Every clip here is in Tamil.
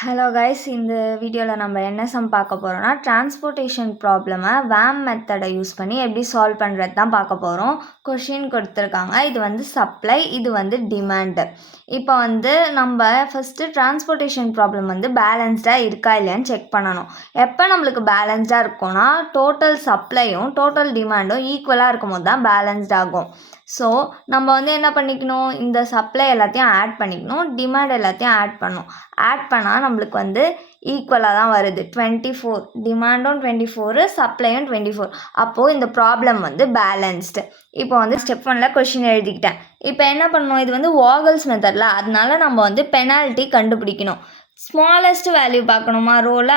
ஹலோ கைஸ், இந்த வீடியோவில் நம்ம என்ன சம் பார்க்க போகிறோம்னா டிரான்ஸ்போர்ட்டேஷன் ப்ராப்ளமை வேம் மெத்தடை யூஸ் பண்ணி எப்படி சால்வ் பண்ணுறது தான் பார்க்க போகிறோம். கொஷின் கொடுத்துருக்காங்க. இது வந்து சப்ளை, இது வந்து டிமாண்டு. இப்போ வந்து நம்ம ஃபஸ்ட்டு டிரான்ஸ்போர்ட்டேஷன் ப்ராப்ளம் வந்து பேலன்ஸ்டாக இருக்கா இல்லையான்னு செக் பண்ணணும். எப்போ நம்மளுக்கு பேலன்ஸ்டாக இருக்கும்னா டோட்டல் சப்ளையும் டோட்டல் டிமாண்டும் ஈக்குவலாக இருக்கும் போது தான் பேலன்ஸ்ட் ஆகும். ஸோ நம்ம வந்து என்ன பண்ணிக்கணும், இந்த சப்ளை எல்லாத்தையும் ஆட் பண்ணிக்கணும், டிமாண்ட் எல்லாத்தையும் ஆட் பண்ணணும். ஆட் பண்ணால் நம்மளுக்கு வந்து ஈக்குவலாக தான் வருது. 24 டிமாண்டும் 24, சப்ளையும் 24. அப்போது இந்த ப்ராப்ளம் வந்து பேலன்ஸ்டு. இப்போ வந்து ஸ்டெப் 1ல் கொஷின் எழுதிக்கிட்டேன். இப்போ என்ன பண்ணணும், இது வந்து வாகல்ஸ் மெத்தடில், அதனால நம்ம வந்து பெனால்ட்டி கண்டுபிடிக்கணும். ஸ்மாலஸ்ட் வேல்யூ பார்க்கணுமா ரோவில்,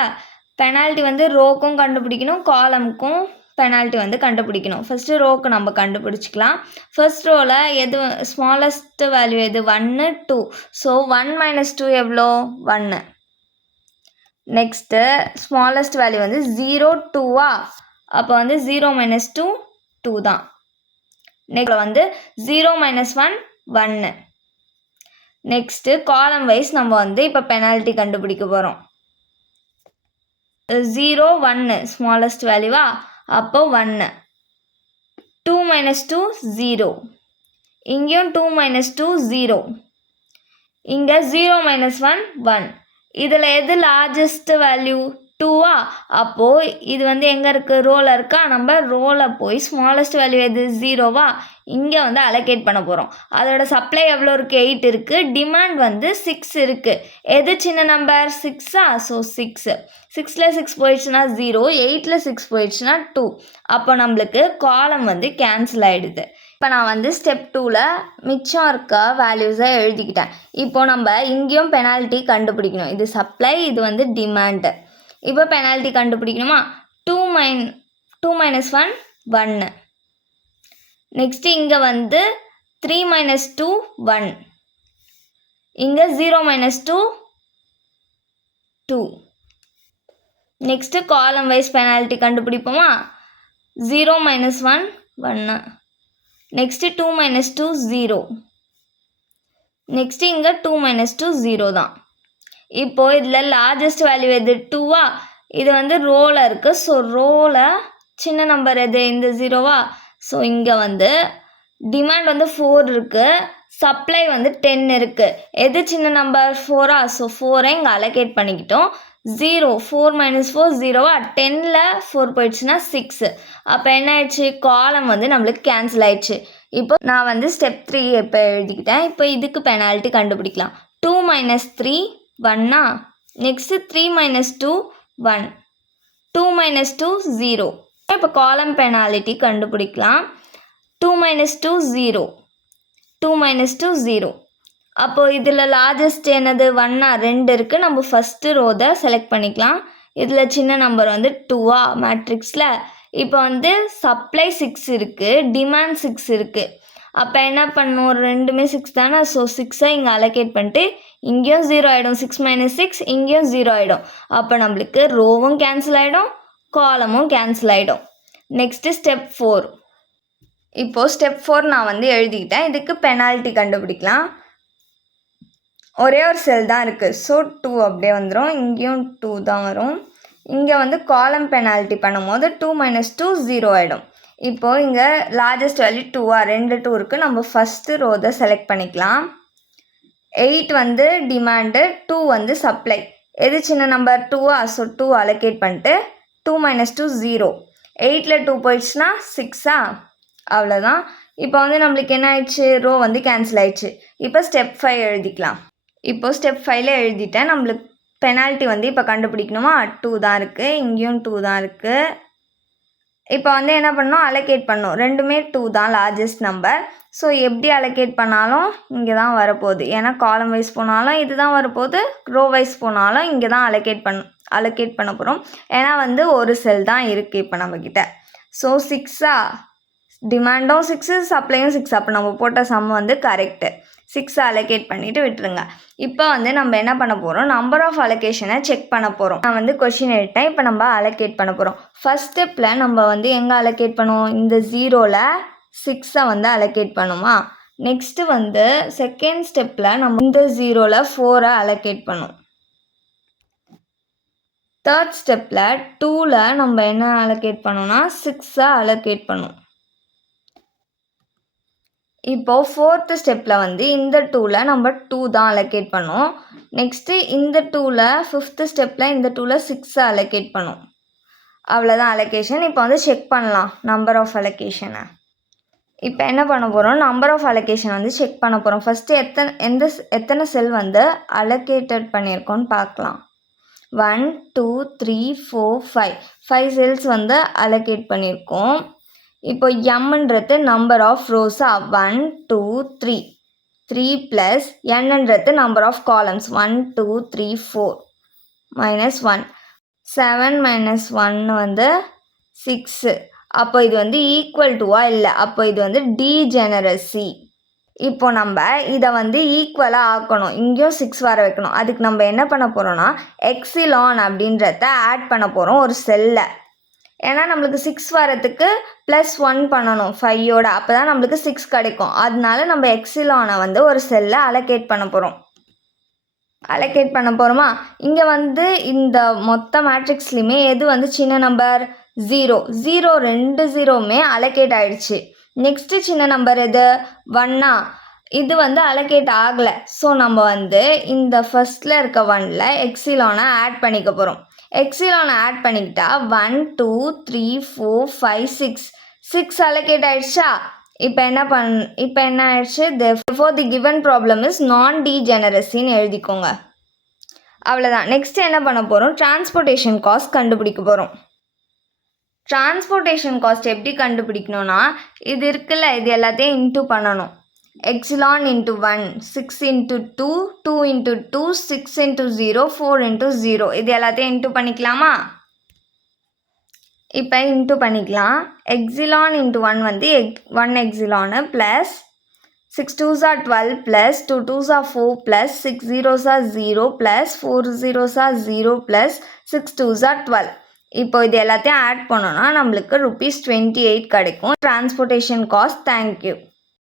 பெனால்ட்டி வந்து ரோக்கும் கண்டுபிடிக்கணும், காலமுக்கும் பெனால்ட்டி வந்து கண்டுபிடிக்கணும். ஃபஸ்ட்டு ரோக்கு நம்ம கண்டுபிடிச்சிக்கலாம். ஃபர்ஸ்ட் ரோவில் எது ஸ்மாலஸ்ட் வேல்யூ எது, 1 2. ஸோ 1 - 2 எவ்வளோ, 1. நெக்ஸ்ட்டு ஸ்மாலஸ்ட் வேல்யூ வந்து 0 2வா, அப்போ வந்து 0 - 2 2 தான். நெக்ஸ்ட் வந்து 0 - 1 1. நெக்ஸ்ட்டு காலம் வைஸ் நம்ம வந்து இப்போ பெனால்ட்டி கண்டுபிடிக்க போகிறோம். 0 1 ஸ்மாலஸ்ட் வேல்யூவா, அப்போ 1. 2 - 2 0. இங்கேயும் 2 - 2 0. இங்கே 0 - 1 1. இதில் எது லார்ஜஸ்ட் வேல்யூ, 2வா, அப்போது இது வந்து எங்கே இருக்குது, ரோவில் இருக்கா. நம்ம ரோவில் போய் ஸ்மாலஸ்ட் வேல்யூ எது, 0வா, இங்கே வந்து அலோகேட் பண்ண போகிறோம். அதோட சப்ளை எவ்வளோ இருக்குது, 8 இருக்குது. டிமாண்ட் வந்து 6 இருக்குது. எது சின்ன நம்பர், 6ஆ, ஸோ 6. 6ல் 6 போயிடுச்சுன்னா 0, 8ல் 6 போயிடுச்சுன்னா 2. அப்போ நம்மளுக்கு காலம் வந்து கேன்சல் ஆகிடுது. இப்போ நான் வந்து ஸ்டெப் 2ல் மிச்சம் இருக்க வேல்யூஸை எழுதிக்கிட்டேன். இப்போ நம்ம இங்கேயும் பெனால்ட்டி கண்டுபிடிக்கணும். இது சப்ளை, இது வந்து டிமாண்டு. இப்போ பெனால்ட்டி கண்டுபிடிக்கணுமா, 2 - 1 1. நெக்ஸ்ட்டு இங்கே வந்து 3 - 2 1. இங்கே 0 - 2 2. நெக்ஸ்ட்டு காலம் வைஸ் பெனால்ட்டி கண்டுபிடிப்போமா, 0 - 1 1. நெக்ஸ்ட்டு 2 - 2 0. நெக்ஸ்ட்டு இங்கே 2 - 2 0 தான். இப்போது இதில் லார்ஜஸ்ட் வேல்யூ எது, 2வா, இது வந்து ரோவில் இருக்குது. ஸோ ரோவில் சின்ன நம்பர் எது, இந்த 0வா. ஸோ இங்கே வந்து டிமாண்ட் வந்து 4 இருக்குது, சப்ளை வந்து 10 இருக்குது. எது சின்ன நம்பர், 4ஆ, ஸோ 4ஐ இங்கே அலோகேட் பண்ணிக்கிட்டோம். 0 4 - 4 0வா, 10ல் 4 போயிடுச்சுன்னா 6. அப்போ என்ன ஆயிடுச்சு, காலம் வந்து நம்மளுக்கு கேன்சல் ஆயிடுச்சு. இப்போ நான் வந்து ஸ்டெப் 3 இப்போ எழுதிக்கிட்டேன். இப்போ இதுக்கு பெனால்ட்டி கண்டுபிடிக்கலாம். 2 - 3 1ஆ. நெக்ஸ்ட்டு 3 - 2 1. 2 - 2 0. இப்போ காலம் பெனால்ட்டி கண்டுபிடிக்கலாம். 2 - 2 0. 2 - 2 0. அப்போது இதில் லார்ஜஸ்ட் என்னது, 1ஆ, 2 இருக்குது. நம்ம ஃபஸ்ட்டு ரோதை செலக்ட் பண்ணிக்கலாம். இதில் சின்ன நம்பர் வந்து 2வா மேட்ரிக்ஸில். இப்போ வந்து சப்ளை 6 இருக்குது, டிமாண்ட் 6 இருக்குது. அப்போ என்ன பண்ணணும், ரெண்டுமே 6 தானே. ஸோ 6ஐ இங்கே அலோகேட் பண்ணிட்டு இங்கேயும் 0 ஆகிடும். 6 - 6 இங்கேயும் 0 ஆகிடும். அப்போ நம்மளுக்கு ரோவும் கேன்சல் ஆகிடும், காலமும் கேன்சல் ஆகிடும். Next step 4. இப்போது ஸ்டெப் 4 நான் வந்து எழுதிக்கிட்டேன். இதுக்கு பெனால்ட்டி கண்டுபிடிக்கலாம். ஒரே ஒரு செல் தான் இருக்குது. ஸோ 2 அப்படியே வந்துடும். இங்கேயும் 2 தான் வரும். இங்கே வந்து காலம் பெனால்ட்டி பண்ணும்போது 2 - 2 0 ஆகிடும். இப்போது இங்கே லார்ஜஸ்ட் வேல்யூ 2வா, 2 2 இருக்குது. நம்ம ஃபஸ்ட்டு ரோதை செலக்ட் பண்ணிக்கலாம். 8 வந்து டிமாண்டு, 2 வந்து சப்ளை. எது சின்ன நம்பர், 2வா, ஸோ 2 அலோகேட் பண்ணிட்டு 2 - 2 0. 8ல் 2 போயிடுச்சுன்னா 6ஆ, அவ்வளோதான். இப்போ வந்து நம்மளுக்கு என்ன ஆயிடுச்சு, ரோ வந்து கேன்சல் ஆயிடுச்சு. இப்போ ஸ்டெப் 5 எழுதிக்கலாம். இப்போது ஸ்டெப் 5ல் எழுதிட்டேன். நம்மளுக்கு பெனால்ட்டி வந்து இப்போ கண்டுபிடிக்கணுமா, 2 தான் இருக்குது, இங்கேயும் 2 தான் இருக்குது. இப்போ வந்து என்ன பண்ணணும், அலோகேட் பண்ணணும். ரெண்டுமே 2 தான் லார்ஜஸ்ட் நம்பர். ஸோ எப்படி அலோகேட் பண்ணாலும் இங்கே தான் வரப்போகுது. ஏன்னா காலம் வைஸ் போனாலும் இது தான் வரப்போகுது, ரோ வைஸ் போனாலும் இங்கே தான் அலோகேட் பண்ண போகிறோம். ஏன்னா வந்து ஒரு செல் தான் இருக்குது இப்போ நம்மக்கிட்ட. ஸோ 6ஆ, டிமாண்டும் 6, சப்ளையும் 6. அப்போ நம்ம போட்ட சம் வந்து கரெக்டு. 6 அலோகேட் பண்ணிவிட்டு விட்டுருங்க. இப்போ வந்து நம்ம என்ன பண்ண போகிறோம், நம்பர் ஆஃப் அலோகேஷனை செக் பண்ண போகிறோம். நான் வந்து கொஷின் எடுத்தேன். இப்போ நம்ம அலோகேட் பண்ண போகிறோம். ஃபஸ்ட் ஸ்டெப்பில் நம்ம வந்து எங்கே அலோகேட் பண்ணுவோம், இந்த 0ல் 6ஐ வந்து அலோகேட் பண்ணுமா. நெக்ஸ்ட்டு வந்து செகண்ட் ஸ்டெப்பில் நம்ம இந்த 0ல் 4ஐ அலோகேட் பண்ணுவோம். தேர்ட் ஸ்டெப்பில் 2ல் நம்ம என்ன அலோகேட் பண்ணோம்னா 6 அலோகேட் பண்ணும். இப்போது ஃபோர்த்து ஸ்டெப்பில் வந்து இந்த 2ல் நம்ம 2 தான் அலோகேட் பண்ணோம். நெக்ஸ்ட்டு இந்த 2ல் ஃபிஃப்த்து ஸ்டெப்பில் இந்த 2ல் 6 அலோகேட் பண்ணும். அவ்வளோதான் அலோகேஷன். இப்போ வந்து செக் பண்ணலாம் நம்பர் ஆஃப் அலோகேஷனை. இப்போ என்ன பண்ண போகிறோம், நம்பர் ஆஃப் அலோகேஷன் வந்து செக் பண்ண போகிறோம். ஃபஸ்ட்டு எத்தனை செல் வந்து அலோகேட்டட் பண்ணியிருக்கோன்னு பார்க்கலாம். 1 2 3 4 5 செல்ஸ் வந்து அலோகேட் பண்ணியிருக்கோம். இப்போ எம்ன்றது நம்பர் ஆஃப் ரோஸா 1 2 3 ப்ளஸ் என்னன்றது number of columns 1 2 3 4 minus 1 7 minus 1 வந்து 6. அப்போ இது வந்து ஈக்குவல் டுவா இல்லை, அப்போ இது வந்து டீஜெனரசி. இப்போ நம்ம இதை வந்து ஈக்குவலாக ஆக்கணும், இங்கேயும் 6 வர வைக்கணும். அதுக்கு நம்ம என்ன பண்ண போகிறோம்னா எக்ஸிலான் அப்படின்றத ஆட் பண்ண போகிறோம் ஒரு செல்லை. ஏன்னா நம்மளுக்கு 6 வரத்துக்கு +1 பண்ணணும் 5ஓட, அப்போ தான் நம்மளுக்கு 6 கிடைக்கும். அதனால நம்ம எக்ஸிலானை வந்து ஒரு செல்லை அலோகேட் பண்ண போகிறோம். அலோகேட் பண்ண போகிறோமா, இங்கே வந்து இந்த மொத்த மேட்ரிக்ஸ்லையுமே எது வந்து சின்ன நம்பர் 0 ரெண்டு 0மே அலோகேட் ஆகிடுச்சு. நெக்ஸ்ட்டு சின்ன நம்பர் எது 1 இது வந்து அலோகேட் ஆகலை. ஸோ நம்ம வந்து இந்த ஃபஸ்ட்டில் இருக்க 1ல் எக்ஸிலானை ஆட் பண்ணிக்க போகிறோம். எக்ஸிலானை ஆட் பண்ணிக்கிட்டா 1 2 3 4 5 6 அலோகேட் ஆகிடுச்சா. இப்போ என்ன ஆயிடுச்சு, therefore the given problem is non-degeneracyன்னு எழுதிக்கோங்க. அவ்வளோதான். நெக்ஸ்ட் என்ன பண்ண போகிறோம், டிரான்ஸ்போர்ட்டேஷன் காஸ்ட் கண்டுபிடிக்க போகிறோம். டிரான்ஸ்போர்ட்டேஷன் காஸ்ட் எப்படி கண்டுபிடிக்கணும்னா, இது இருக்குல்ல, இது எல்லாத்தையும் இன்ட்டு பண்ணணும். Epsilon into 1 6 into 2 2 into 2 6 into 0 4 into 0 இது எல்லாத்தையும் இன்ட்டு பண்ணிக்கலாமா. இப்போ இன்ட்டு பண்ணிக்கலாம். எக்ஸிலான் இன்ட்டு 1 வந்து 1 epsilon plus 6 2s are 12 plus 2 2s are 4 plus 6 0s are 0 plus 4 0s are 0 plus 6 2s are 12. இப்போ இது எல்லாத்தையும் ஆட் பண்ணோன்னா நம்மளுக்கு ₹28 கிடைக்கும். Transportation cost. தேங்க்யூ.